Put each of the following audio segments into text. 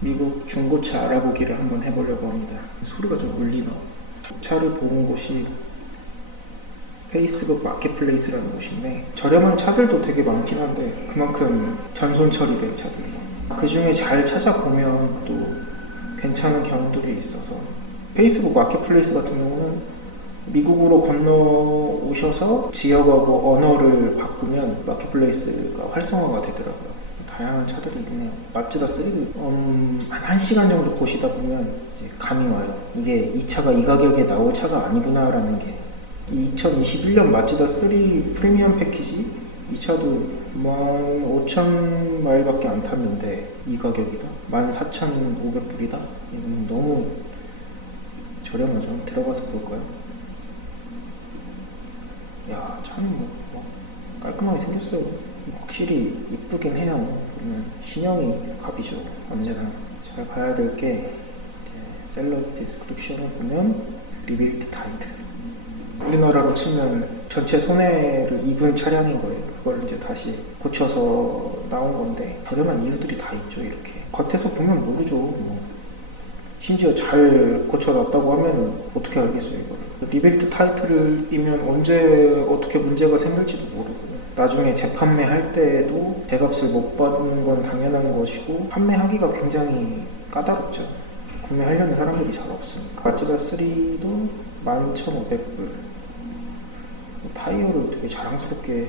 미국 중고차 알아보기를 한번 해보려고 합니다. 소리가 좀 울리나? 차를 보는 곳이 페이스북 마켓플레이스라는 곳인데 저렴한 차들도 되게 많긴 한데 그만큼 전손 처리된 차들이 그 중에 잘 찾아보면 또 괜찮은 경우들이 있어서 페이스북 마켓플레이스 같은 경우는 미국으로 건너오셔서 지역하고 언어를 바꾸면 마켓플레이스가 활성화가 되더라고요. 다양한 차들이 있네요. 마츠다 3도 한 1시간 정도 보시다 보면 이제 감이 와요. 이게 이 차가 이 가격에 나올 차가 아니구나 라는 게. 2021년 마츠다 3 프리미엄 패키지 이 차도 15,000마일밖에 안 탔는데 이 가격이다. 14,500불이다. 이건 너무 저렴하죠. 들어가서 볼까요? 야, 차는 뭐 깔끔하게 생겼어요. 확실히 이쁘긴 해요. 신형이 값이죠. 언제나. 잘 봐야 될 게 셀러 디스크립션을 보면 리빌드 타이틀. 우리나라로 치면 전체 손해를 입은 차량인 거예요. 그걸 이제 다시 고쳐서 나온 건데 저렴한 이유들이 다 있죠. 이렇게 겉에서 보면 모르죠. 심지어 잘 고쳐놨다고 하면 어떻게 알겠어요. 이걸 리빌드 타이틀이면 언제 어떻게 문제가 생길지도 모르고 나중에 재판매할 때도 제값을 못 받는 건 당연한 것이고 판매하기가 굉장히 까다롭죠. 구매하려는 사람들이 잘 없으니까. 마츠다 3도 11,500불. 타이어를 되게 자랑스럽게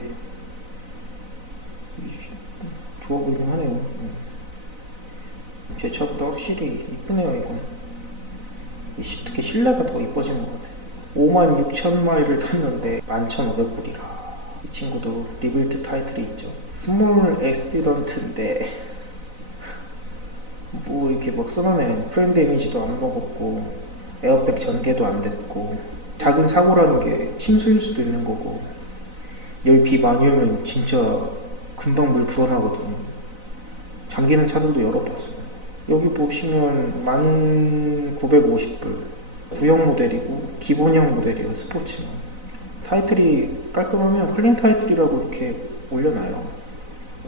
좋아 보이긴 하네요. 제 차보다 확실히 이쁘네요. 이건 특히 실내가 더 이뻐지는 것 같아요. 56,000마일을 탔는데 11,500불이라. 이 친구도 리빌드 타이틀이 있죠. 스몰 액시던트인데 뭐 이렇게 막 써놓네. 프레임 데미지도 안 먹었고 에어백 전개도 안 됐고 작은 사고라는 게 침수일 수도 있는 거고 여기 비 많이 오면 진짜 금방 물 부어나거든요. 잠기는 차들도 여러 봤어요. 여기 보시면 1950불 구형 모델이고 기본형 모델이에요. 스포츠만. 타이틀이 깔끔하면 클린 타이틀이라고 이렇게 올려놔요.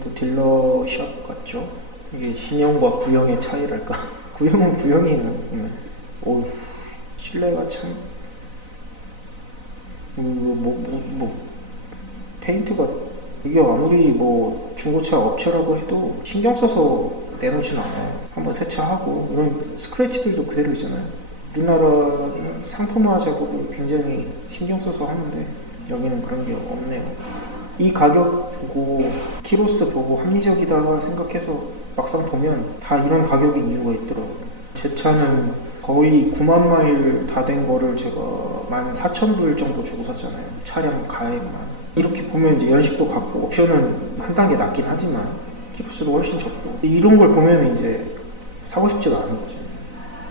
또 딜러샵 같죠? 이게 신형과 구형의 차이랄까? 구형은 구형이에요. 오, 실내가 참 페인트가 이게 아무리 뭐 중고차 업체라고 해도 신경 써서 내놓진 않아요. 한번 세차하고 이런 스크래치들도 그대로 있잖아요. 우리나라는 상품화 작업을 굉장히 신경 써서 하는데 여기는 그런 게 없네요. 이 가격 보고 키로수 보고 합리적이다 생각해서 막상 보면 다 이런 가격인 이유가 있더라고요. 제 차는 거의 9만 마일 다 된 거를 제가 14,000불 정도 주고 샀잖아요. 차량 가액만. 이렇게 보면 이제 연식도 같고 옵션은 한 단계 낮긴 하지만 키로수도 훨씬 적고 이런 걸 보면 이제 사고 싶지가 않은 거죠.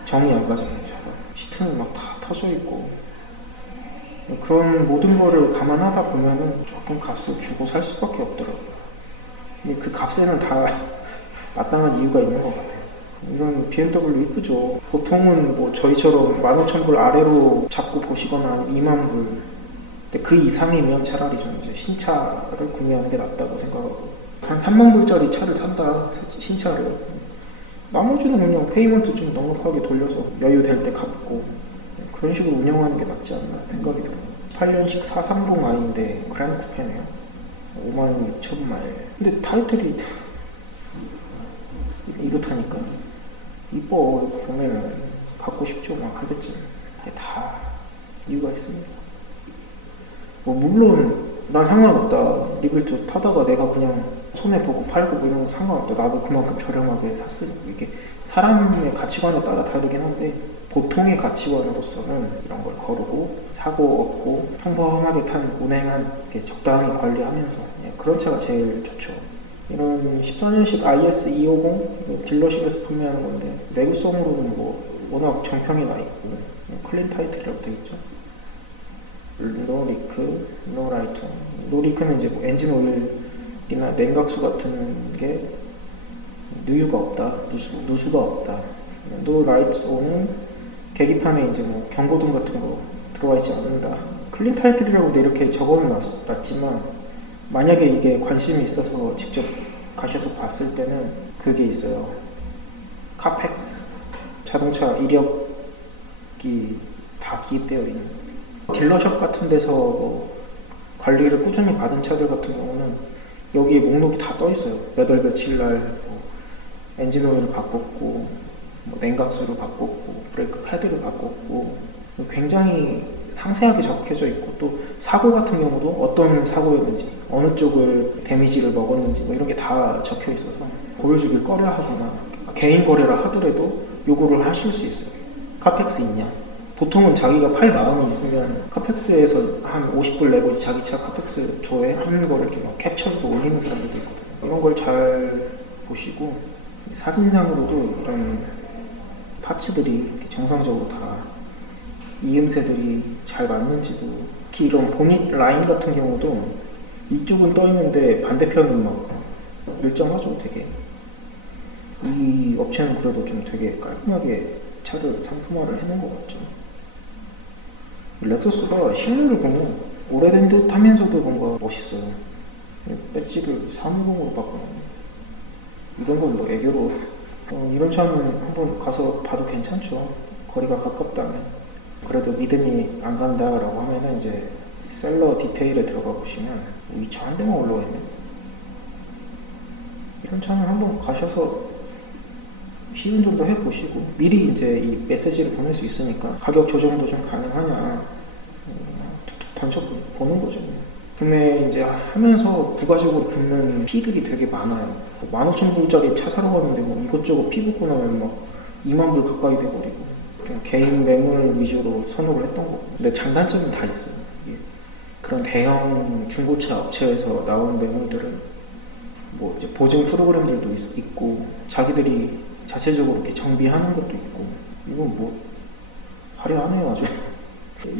정이 안 가잖아요. 시트는 막 다 터져 있고 그런 모든 거를 감안하다 보면은 조금 값을 주고 살 수밖에 없더라고요. 그 값에는 다 마땅한 이유가 있는 것 같아요. 이런 BMW 이쁘죠. 보통은 뭐 저희처럼 15,000불 아래로 잡고 보시거나 20,000불 근데 그 이상이면 차라리 좀 이제 신차를 구매하는 게 낫다고 생각하고 한 30,000불짜리 차를 산다 신차를 나머지는 그냥 페이먼트 좀 넉넉하게 돌려서 여유 될 때 갚고 그런 식으로 운영하는 게 낫지 않나 생각이 들어요. 8년식 430 아인데 그랜 쿠페네요. 56,000마일. 근데 타이틀이 이렇다니까. 이뻐. 보면은 갖고 싶죠. 막 하겠지. 이게 다 이유가 있습니다. 뭐 물론 난 상관없다. 리빌트 타다가 내가 그냥 손해보고 팔고 뭐 이런 거 상관없다. 나도 그만큼 저렴하게 샀으니까. 이게 사람의 가치관에 따라 다르긴 한데 보통의 가치관으로서는 이런 걸 거르고 사고 없고 평범하게 탄 운행한 적당히 관리하면서 그런 차가 제일 좋죠. 이런 14년식 IS250 딜러십에서 판매하는 건데 내구성으로는 뭐 워낙 정평이 나 있고 클린 타이틀이라고 되어 있죠. 노리크, 노라이트. 노리크는 이제 뭐 엔진 오일이나 냉각수 같은 게 누유가 없다, 누수가 없다. 노라이트는 계기판에 이제 뭐 경고등 같은 거 들어와 있지 않는다. 클린 타이틀이라고 이렇게 적어는 놨지만 만약에 이게 관심이 있어서 직접 가셔서 봤을 때는 그게 있어요. 카펙스 자동차 이력이 다 기입되어 있는 딜러샵 같은 데서 뭐 관리를 꾸준히 받은 차들 같은 경우는 여기에 목록이 다 떠 있어요. 몇 월 며칠 날 뭐 엔진 오일을 바꿨고 뭐 냉각수를 바꿨고 브레이크 패드를 바꿨고 굉장히 상세하게 적혀져 있고, 또 사고 같은 경우도 어떤 사고였는지 어느 쪽을 데미지를 먹었는지 뭐 이런 게 다 적혀 있어서 보여주길 꺼려 하거나 개인 거래를 하더라도 요구를 하실 수 있어요. 카펙스 있냐? 보통은 자기가 팔 마음이 있으면 카펙스에서 한 50불 내고 자기 차 카펙스 조회하는 거를 이렇게 막 캡처해서 올리는 사람들도 있거든요. 이런 걸 잘 보시고, 사진상으로도 이런 파츠들이 정상적으로 다 이음새들이 잘 맞는지도, 특히 이런 보닛 라인 같은 경우도 이쪽은 떠 있는데 반대편은 막 일정하죠. 되게 이 업체는 그래도 좀 되게 깔끔하게 차를 상품화를 해놓은 것 같죠. 렉서스가 실내를 보면 오래된 듯 하면서도 뭔가 멋있어요. 배지를 사무공으로 바꾸는 이런 건 뭐 애교로 이런 차는 한번 가서 봐도 괜찮죠. 거리가 가깝다면. 그래도 믿음이 안 간다라고 하면은 이제 셀러 디테일에 들어가 보시면 이 차 한 대만 올라와 있네. 이런 차는 한번 가셔서 시운전도 해보시고 미리 이제 이 메시지를 보낼 수 있으니까 가격 조정도 좀 가능하냐 툭툭 던져보는 거죠. 구매 이제 하면서 부가적으로 붙는 피들이 되게 많아요. 15,000불짜리 차 사러 갔는데 뭐 이것저것 피 붙고 나면 막 2만 불 가까이 돼버리고, 좀 개인 매물 위주로 선호를 했던 거고. 근데 장단점은 다 있어요. 이게 그런 대형 중고차 업체에서 나온 매물들은 뭐 이제 보증 프로그램들도 있고 자기들이 자체적으로 이렇게 정비하는 것도 있고, 이건 뭐 화려하네요 아주.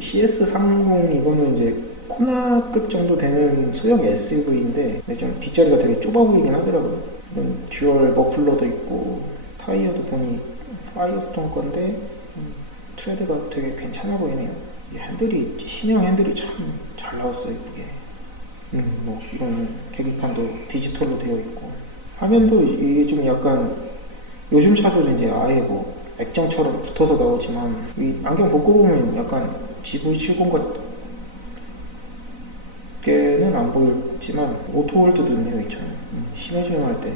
CS330 이거는 이제 코나급 정도 되는 소형 SUV인데 좀 뒷자리가 되게 좁아 보이긴 하더라고요. 듀얼 머플러도 있고 타이어도 보니 파이어스톤 건데 트레드가 되게 괜찮아 보이네요. 이 핸들이 신형 핸들이 참 잘 나왔어요. 이쁘게. 뭐 이런 계기판도 디지털로 되어 있고, 화면도 이게 좀 약간 요즘 차도 이제 아예 뭐 액정처럼 붙어서 나오지만 이 안경 벗고 보면 약간 GV70 같게는 안 보이지만 오토홀드도 있네요. 이 차는 시내 주행할 때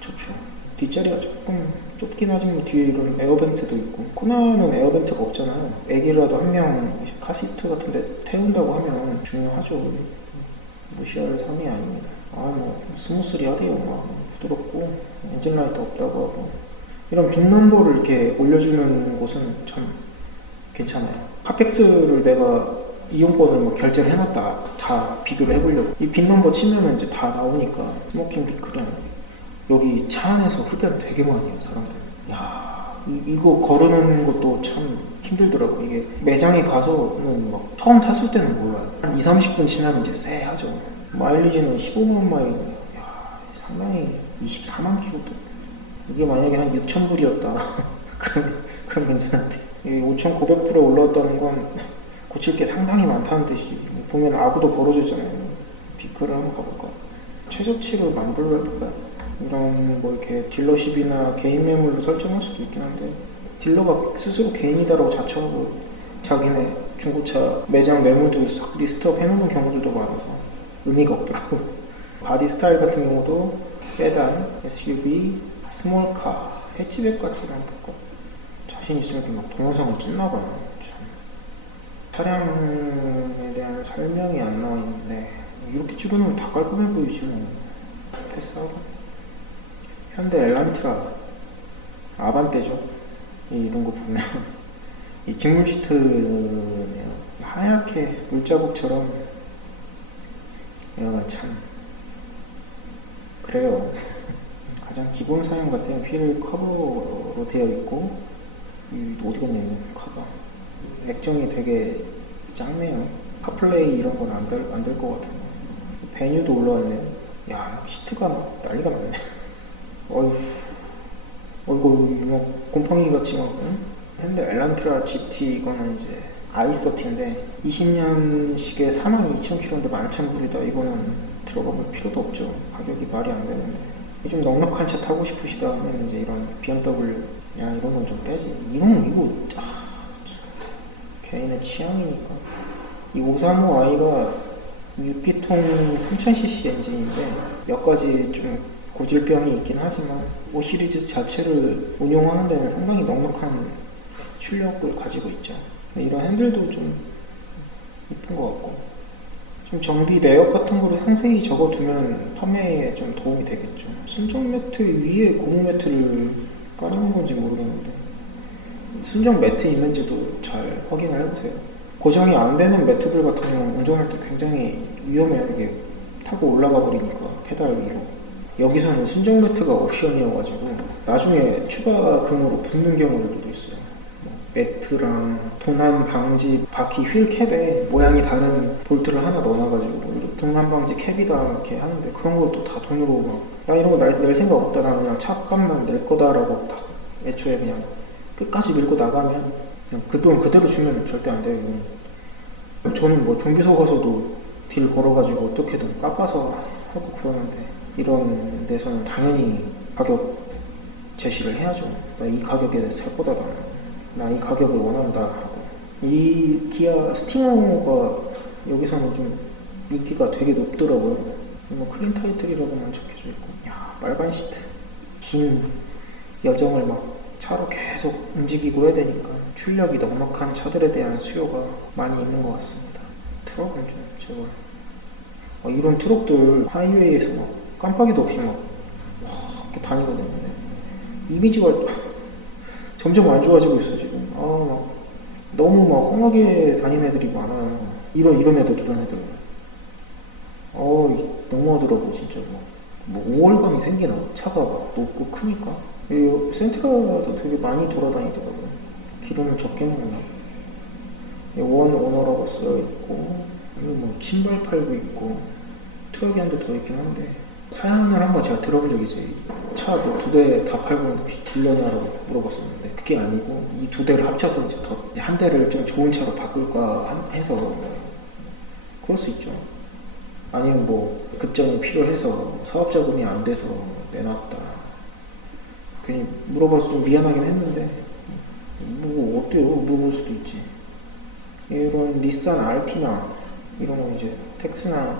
좋죠. 뒷자리가 조금 좁긴 하지만 뒤에 이런 에어벤트도 있고, 코나는 에어벤트가 없잖아요. 애기라도 한 명 카시트 같은데 태운다고 하면 중요하죠. 무시할 상이 아닙니다. 뭐 스무스리하대요. 부드럽고 엔진 라이트 없다고 하고, 이런 빈 넘버를 이렇게 올려주는 곳은 참 괜찮아요. 카펙스를 내가 이용권을 뭐 결제를 해놨다 다 비교를 해보려고 이 빈 넘버 치면은 이제 다 나오니까 스모킹 비클은 여기 차 안에서 흡연 되게 많이 해요 사람들. 야 이거 거르는 것도 참 힘들더라고. 이게 매장에 가서는 막 처음 탔을 때는 몰라요. 한 2-30분 지나면 이제 쎄하죠. 마일리지는 15만 마일. 야 상당히 24만 킬로도. 이게 만약에 한 6,000불이었다 그럼 괜찮은데 5,900불에 올라왔다는 건 고칠 게 상당히 많다는 뜻이. 보면 아구도 벌어졌잖아요. 비클을 한번 가볼까. 최저치를 10,000불로 해볼까요? 이런 뭐 이렇게 딜러십이나 개인 매물로 설정할 수도 있긴 한데, 딜러가 스스로 개인이다라고 자처하고 자기네 중고차 매장 매물도 리스트업 해놓는 경우들도 많아서 의미가 없더라고요. 바디 스타일 같은 경우도 세단, SUV, 스몰카, 해치백 같지는 않고 자신 있으면 이렇게 막 동영상을 찍나봐요. 차량에 대한 설명이 안 나와 있는데 이렇게 찍어놓으면 다 깔끔해 보이지 뭐. 패스하고. 현대 엘란트라 아반떼죠. 이런 거 보면 이 직물 시트네요. 하얗게 물자국처럼. 참 그래요. 가장 기본 사양 같아요. 휠 커버로 되어 있고, 어디 갔냐 이거 커버. 액정이 되게 작네요. 카플레이 이런 건 안 될 것 같은데. 베뉴도 올라왔네요. 야 시트가 막 난리가 나네. 어이구 이거 곰팡이 같이 막. 현대 엘란트라 GT 이거는 이제 i30인데 20년식에 42,000km인데 11,000불이다. 이거는 들어가 볼 필요도 없죠. 가격이 말이 안 되는데. 좀 넉넉한 차 타고 싶으시다 하면 이제 이런 BMW, 야 이런 건 좀 빼지. 이거 개인의 취향이니까. 이 535i가 6기통 3000cc 엔진인데 몇 가지 좀 고질병이 있긴 하지만 5 시리즈 자체를 운용하는 데는 상당히 넉넉한 출력을 가지고 있죠. 이런 핸들도 좀 이쁜 것 같고, 좀 정비 내역 같은 거를 상세히 적어두면 판매에 좀 도움이 되겠죠. 순정 매트 위에 고무 매트를 깔아놓은 건지 모르겠는데 순정 매트 있는지도 잘 확인을 해보세요. 고정이 안 되는 매트들 같은 경우는 운전할 때 굉장히 위험해요. 이게 타고 올라가 버리니까 페달 위로. 여기서는 순정 매트가 옵션이어가지고 나중에 추가금으로 붙는 경우들도 있어요. 매트랑 도난 방지 바퀴 휠 캡에 모양이 다른 볼트를 하나 넣어놔가지고 도난 방지 캡이다 이렇게 하는데, 그런 것도 다 돈으로 막, 나 이런 거 낼 생각 없다, 나 그냥 차값만 낼 거다라고 딱 애초에 그냥 끝까지 밀고 나가면 그냥 그 돈 그대로 주면 절대 안 돼요. 저는 뭐 정비소 가서도 딜 걸어가지고 어떻게든 깎아서 하고 그러는데, 이런 데서는 당연히 가격 제시를 해야죠. 나 이 가격에 살 거다, 나 이 가격을 원한다 하고. 이 기아 스팅어가 여기서는 좀 인기가 되게 높더라고요. 뭐 클린 타이틀이라고만 적혀져 있고, 야 빨간 시트, 긴 여정을 막 차로 계속 움직이고 해야 되니까 출력이 넉넉한 차들에 대한 수요가 많이 있는 것 같습니다. 트럭은 좀 제발, 이런 트럭들 하이웨이에서 막 깜빡이도 없이 막 이렇게 다니거든요. 이미지가 점점 안 좋아지고 있어 지금. 막 너무 막 험하게 다니는 애들이 많아요. 이런 애들, 저런 애들. 너무하더라고 진짜. 뭐 우월감이 생기나? 차가 막 높고 크니까. 이 센트라도 되게 많이 돌아다니더라고요. 기름을 적게 먹나? 원 오너라고 써 있고, 뭐 신발 팔고 있고, 트럭이 한 대 더 있긴 한데, 사연을 한번 제가 들어본 적이 있어요. 차 뭐 2대 다 팔고 혹시 딜러냐고 물어봤었는데, 그게 아니고 이 2대를 합쳐서 이제 한 대를 좀 좋은 차로 바꿀까 해서. 그럴 수 있죠. 아니면 뭐 급정이 필요해서 사업 자금이 안 돼서 내놨다. 괜히 물어봐서 좀 미안하긴 했는데, 뭐 어때요? 물어볼 수도 있지. 이런 닛산 알티나 이런 거 이제 텍스나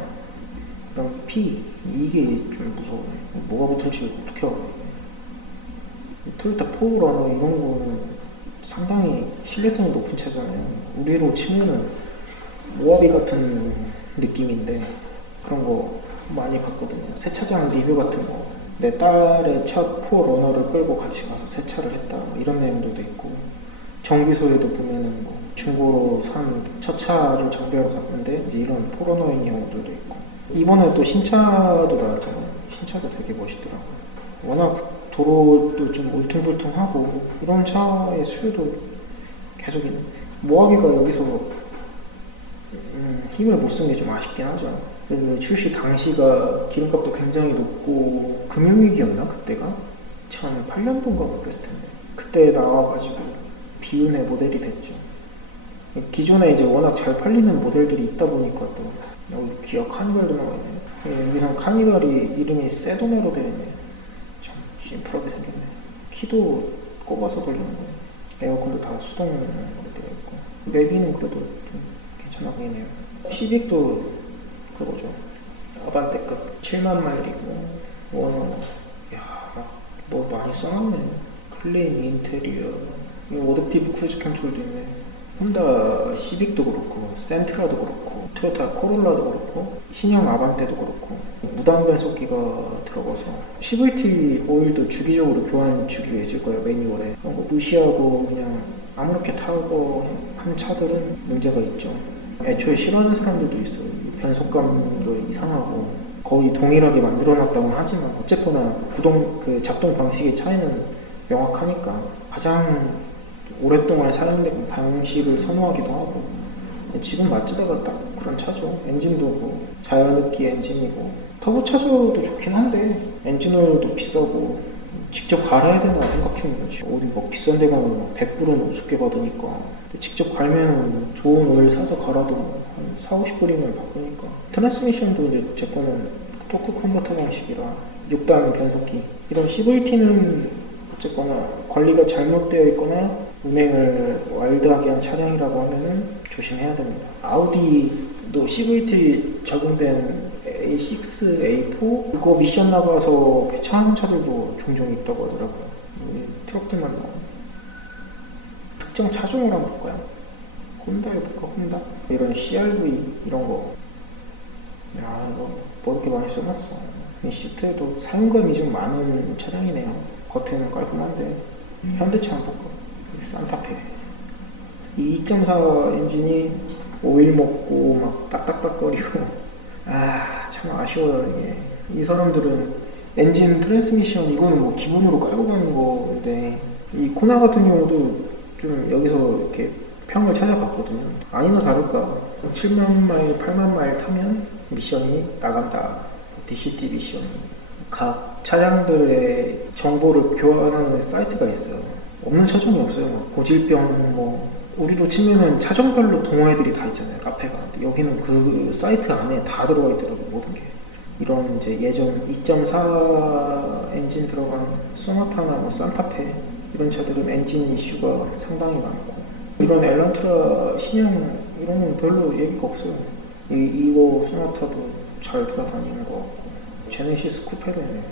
그런 P, 이게 좀 무서워요. 뭐가 붙을지 어떻게 알아요? 토요타 포러너 이런 거는 상당히 신뢰성이 높은 차잖아요. 우리로 치면은 모하비 같은 느낌인데, 그런 거 많이 봤거든요. 세차장 리뷰 같은 거, 내 딸의 차 포러너를 끌고 같이 가서 세차를 했다, 이런 내용들도 있고, 정비소에도 보면은 뭐 중고로 산 첫 차를 정비하러 갔는데 이제 이런 포러너인 경우들도 있고, 이번에 또 신차도 나왔잖아요. 신차도 되게 멋있더라고요. 워낙 도로도 좀 울퉁불퉁하고 이런 차의 수요도 계속 있는. 모하비가 여기서 힘을 못 쓴 게 좀 아쉽긴 하죠. 그 출시 당시가 기름값도 굉장히 높고 금융위기였나 그때가? 2008년도인가 그랬을 텐데, 그때 나와가지고 비운의 모델이 됐죠. 기존에 이제 워낙 잘 팔리는 모델들이 있다 보니까 또 여기 기아 카니발도 나와있네. 여기선 카니발이 이름이 세도네로 되어있네. 참 심플하게 생겼네. 키도 꼽아서 돌리는 거예요. 에어컨도 다 수동으로 되어 있고, 내비는 그래도 좀 괜찮아 보이네요. 시빅도 그거죠. 아반떼급 7만 마일이고, 워너, 뭐 많이 써놨네. 클린 인테리어, 어댑티브 크루즈 컨트롤도 있네. 혼다 시빅도 그렇고, 센트라도 그렇고, 토요타 코롤라도 그렇고, 신형 아반떼도 그렇고, 무단 변속기가 들어가서 CVT 오일도 주기적으로 교환 주기가 있을 거예요. 매뉴얼에. 그런 거 무시하고 그냥 아무렇게 타고 하는 차들은 문제가 있죠. 애초에 싫어하는 사람들도 있어요. 변속감도 이상하고 거의 동일하게 만들어놨다고 하지만 어쨌거나 그 작동 방식의 차이는 명확하니까 가장 오랫동안 사용된 방식을 선호하기도 하고, 지금 마츠다가 딱 그런 차죠. 엔진도 뭐 자연흡기 엔진이고, 터보차저도 좋긴 한데 엔진오일도 비싸고 직접 갈아야 되나 생각 중이지. 어디 뭐 비싼 데 가면 100불은 우습게 받으니까, 직접 갈면 좋은 오일 사서 갈아도 한 4, 50불이면 바꾸니까. 트랜스미션도 이제 제 거는 토크 컨버터 방식이라 6단 변속기. 이런 CVT는 어쨌거나 관리가 잘못되어 있거나 운행을 와일드하게 한 차량이라고 하면은 조심해야 됩니다. 아우디도 CVT 적용된 A6, A4 그거 미션 나가서 폐차하는 차들도 종종 있다고 하더라고요. 트럭들만 나오는 특정 차종으로 한번 볼까요? 혼다에 볼까? 혼다? 이런 CRV 이런 거. 야, 이거 뭐 이렇게 많이 써놨어. 이 시트에도 사용감이 좀 많은 차량이네요. 겉에는 깔끔한데 현대차 한번 볼까? 산타페. 이 2.4 엔진이 오일 먹고 막 딱딱딱거리고 참 아쉬워요. 이게 이 사람들은 엔진 트랜스미션 이거는 뭐 기본으로 깔고 가는 건데 이 코나 같은 경우도 좀 여기서 이렇게 평을 찾아봤거든요. 아니나 다를까 7만 마일, 8만 마일 타면 미션이 나간다. DCT 미션이 각 차량들의 정보를 교환하는 사이트가 있어요. 없는 차종이 없어요. 고질병 뭐 우리로 치면은 차종별로 동호회들이 다 있잖아요. 카페가. 근데 여기는 그 사이트 안에 다 들어가 있더라고요. 모든 게. 이런 이제 예전 2.4 엔진 들어간 소나타나 뭐 산타페 이런 차들은 엔진 이슈가 상당히 많고 이런 엘란트라 신형 이런 건 별로 얘기가 없어요. 이거 소나타도 잘 돌아다니는 것 같고 제네시스 쿠페네.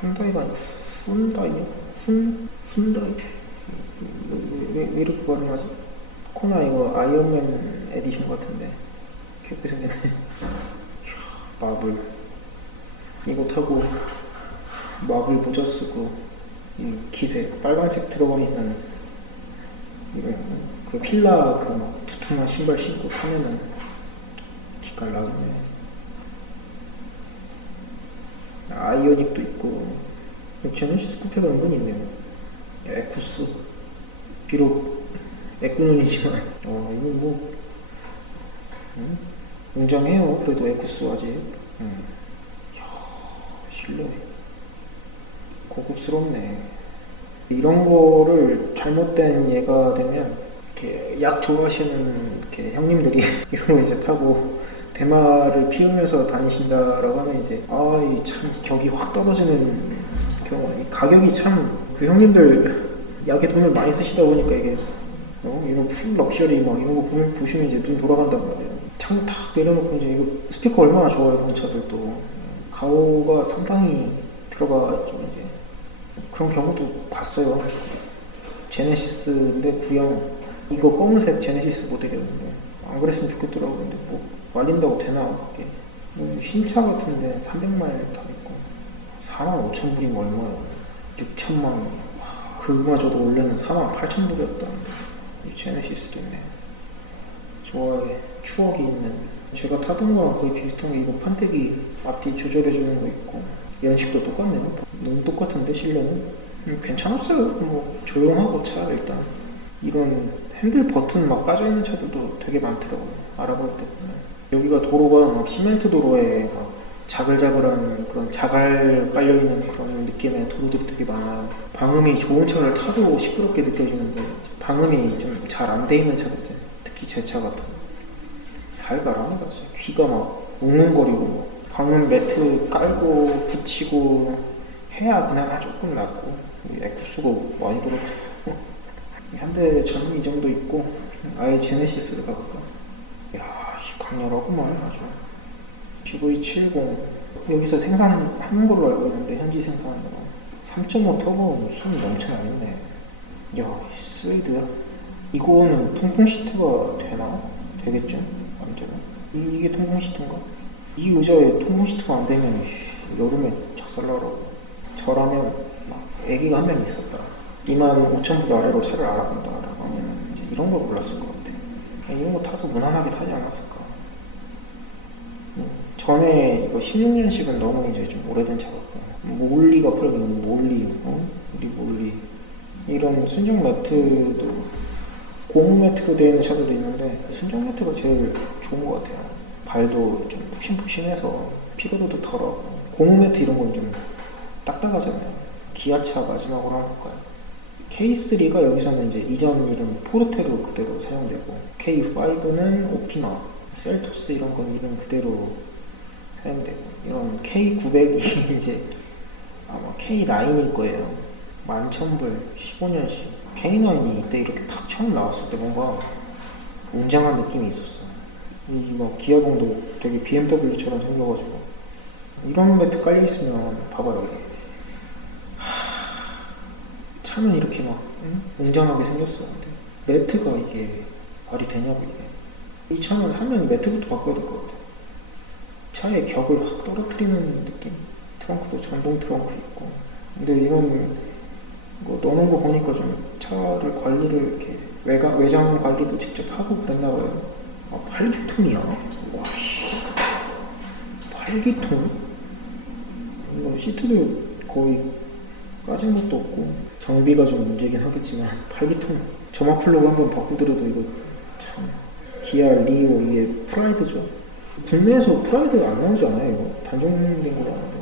훈다이가 훈다이야? 훈다이? 왜 이렇게 발음하지? 코나 이거 아이언맨 에디션 같은데 귀엽게 생겼네. 마블 이거 타고 마블 모자 쓰고 이 기세 빨간색 들어가 있는 그 필라 그 막 두툼한 신발 신고 타면은 기깔 나겠네. 아이오닉도 있고 제네시스 쿠페가 은근히 있네요. 에쿠스 비록 에쿠눈이지만 이거 뭐 웅장해요. 그래도 에쿠스 아직 이야, 실내 고급스럽네. 이런 거를 잘못된 예가 되면 이렇게 약 좋아하시는 이렇게 형님들이 이런 거 이제 타고 대마를 피우면서 다니신다라고 하면 이제 이 참 격이 확 떨어지는 경우. 이 가격이 참 그 형님들 약에 돈을 많이 쓰시다 보니까 이게 이런 풀 럭셔리 막 이런 거 보시면 이제 눈 돌아간단 말이에요. 창문 탁 내려놓고 이제 이거 스피커 얼마나 좋아요. 그런 차들도 가오가 상당히 들어가 좀 이제 그런 경우도 봤어요. 제네시스인데 구형 이거 검은색 제네시스 모델이었는데 안 그랬으면 좋겠더라고요. 근데 뭐 말린다고 되나 그게. 신차 같은데 300마일 다 있고 45,000불이면 얼마예요? 6천만 원. 그마저도 원래는 48,000불이었다는데 제네시스도 있네. 좋아해. 추억이 있는. 제가 타던 거랑 거의 비슷한 게 이거 판때기 앞뒤 조절해주는 거 있고 연식도 똑같네요. 너무 똑같은데 실내는 괜찮았어요. 뭐 조용하고 차 일단 이런 핸들 버튼 막 까져있는 차들도 되게 많더라고요. 알아볼 때 보면 여기가 도로가 막 시멘트 도로에 막 자글자글한 그런 자갈 깔려있는 그런 느낌의 도로들이 되게 많아요. 방음이 좋은 차를 타도 시끄럽게 느껴지는데 방음이 좀 잘 안 돼 있는 차들, 특히 제 차 같은 살가랍니다. 귀가 막 웅웅거리고 방음 매트 깔고 붙이고 해야 그나마 조금 낫고 에쿠스가 많이 들었고 현대차는 이 정도 있고 아예 제네시스를 가볼까. 이야 강렬하구만 아주. GV70 여기서 생산하는 걸로 알고 있는데 현지 생산하는 거 3.5 터보 숨이 넘쳐나겠네. 이야 스웨이드야. 이거는 통풍 시트가 되나? 되겠죠? 안 되나? 이게 통풍 시트인가? 이 의자에 통풍 시트가 안 되면 여름에 작살나라고. 저라면 막 애기가 한 명 있었다. 25,000불 아래로 차를 알아본다라고 하면 이제 이런 걸 몰랐을 것 같아. 이런 거 타서 무난하게 타지 않았을까. 전에 이거 16년식은 너무 이제 좀 오래된 차 같고 몰리가 풀리는 몰리, 우리 몰리 이런 순정 매트도 고무 매트로 되어 있는 차들도 있는데 순정 매트가 제일 좋은 것 같아요. 발도 좀 푹신푹신해서 피로도도 덜하고 고무 매트 이런 건 좀 딱딱하잖아요. 기아차 마지막으로 한번 볼까요? K3가 여기서는 이제 이전 이름 포르테로 그대로 사용되고 K5는 오피나 셀토스 이런 건 이름 그대로 사용되고, 이런 K900이 이제 아마 K9일 거예요. 11,000불 15년식. K9이 이때 이렇게 탁 처음 나왔을 때 뭔가 웅장한 느낌이 있었어. 이 막 기아봉도 되게 BMW처럼 생겨가지고, 이런 매트 깔려 있으면 봐봐요. 이게 차는 이렇게 막 웅장하게 생겼어. 근데 매트가 이게 말이 되냐고. 이게 이 차는 사면 매트부터 바꿔야 될 것 같아. 차의 격을 확 떨어뜨리는 느낌. 트렁크도 전동 트렁크 있고. 근데 이런 거 넣는 거 보니까 좀 차를 관리를 이렇게 외장 관리도 직접 하고 그랬나 봐요. 아, 8기통이야? 와씨, 8기통? 이거 시트도 거의 까진 것도 없고, 정비가 좀 문제긴 하겠지만 8기통 점화 플러그 한번 바꾸더라도 이거 참. 기아 리오, 이게 프라이드죠. 국내에서 프라이드 안 나오지 않아요? 이거 단종된 거로 아는데.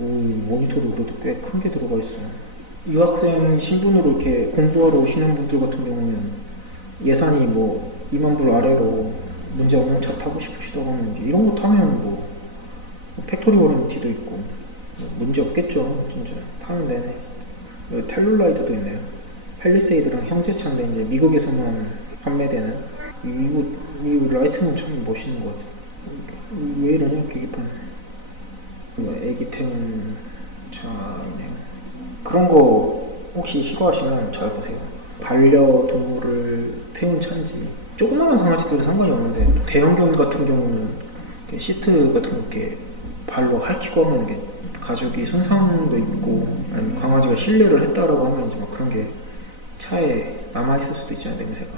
오, 모니터도 그래도 꽤 큰 게 들어가 있어요. 유학생 신분으로 이렇게 공부하러 오시는 분들 같은 경우는 예산이 뭐 2만 불 아래로 문제 없는 차 타고 싶으시다고 하면 이런 거 타면 뭐 팩토리 워런티도 있고 뭐 문제 없겠죠. 진짜 타는 데네. 텔룰라이트도 있네요. 팰리세이드랑 형제차인데 이제 미국에서만 판매되는. 미국 라이트는 참 멋있는 것 같아요. 왜 이러냐 계기판. 애기 태운 차이네요. 그런 거 혹시 시도하시면 잘 보세요. 반려동물을 태운 차인지. 조그마한 강아지들은 상관이 없는데 대형견 같은 경우는 시트 같은 거 이렇게 발로 핥히고 하면 이게 가죽이 손상도 있고, 아니면 강아지가 실례를 했다라고 하면 이제 막 그런 게 차에 남아있을 수도 있잖아요, 냄새가.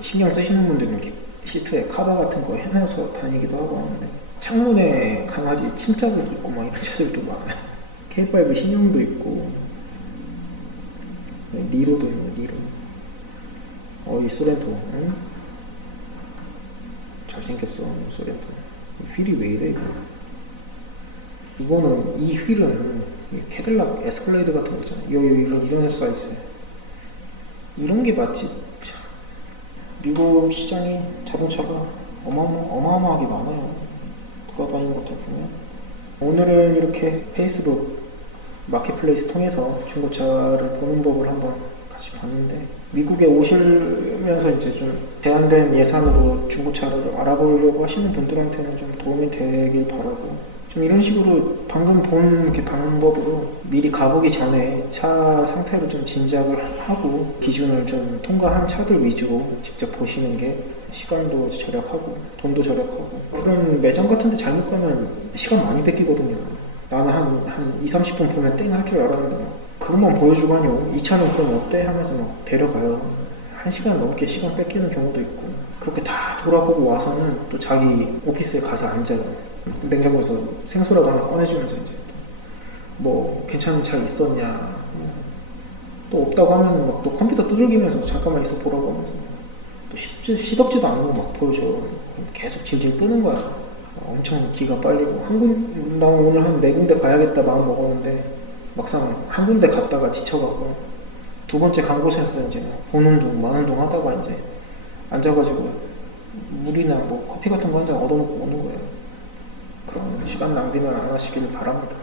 신경 쓰시는 분들은 이렇게 시트에 카바 같은 거 해놔서 다니기도 하고 하는데, 창문에 강아지 침자국 있고 막 이런 차들도 많아요. K5 신형도 있고, 니로도 있고, 니로. 이 소렌토. 응? 잘생겼어, 소렌토. 이 휠이 왜 이래, 이거. 이거는, 이 휠은 캐딜락 에스컬레이드 같은 거잖아. 이런 사이즈. 이런 게 맞지. 참. 미국 시장이 자동차가 어마어마하게 많아요. 돌아다니는 것들 보면. 오늘은 이렇게 페이스북 마켓플레이스 통해서 중고차를 보는 법을 한번 같이 봤는데, 미국에 오시면서 이제 좀 제한된 예산으로 중고차를 알아보려고 하시는 분들한테는 좀 도움이 되길 바라고, 좀 이런 식으로 방금 본 이렇게 방법으로 미리 가보기 전에 차 상태를 좀 짐작을 하고 기준을 좀 통과한 차들 위주로 직접 보시는 게 시간도 절약하고 돈도 절약하고, 그런 매장 같은 데 잘못 가면 시간 많이 뺏기거든요. 나는 한 2, 30분 보면 땡 할 줄 알았는데 그것만 보여주고 하뇨. 이 차는 그럼 어때? 하면서 막 데려가요. 1시간 넘게 시간 뺏기는 경우도 있고, 그렇게 다 돌아보고 와서는 또 자기 오피스에 가서 앉아요. 냉장고에서 생수라도 하나 꺼내주면서 이제 뭐 괜찮은 차 있었냐, 또 없다고 하면 막 또 컴퓨터 두들기면서 잠깐만 있어 보라고 하면서 또 시덥지도 않은 거 막 보여줘. 계속 질질 끄는 거야. 엄청 기가 빨리고, 나 오늘 한 4군데 가야겠다 마음 먹었는데 막상 한 군데 갔다가 지쳐갖고 두 번째 간 곳에서 이제 보는 둥 마는 둥 하다가 이제 앉아가지고 물이나 뭐 커피 같은 거 한 잔 얻어먹고 오는 거예요. 그런 시간 낭비는 안 하시길 바랍니다.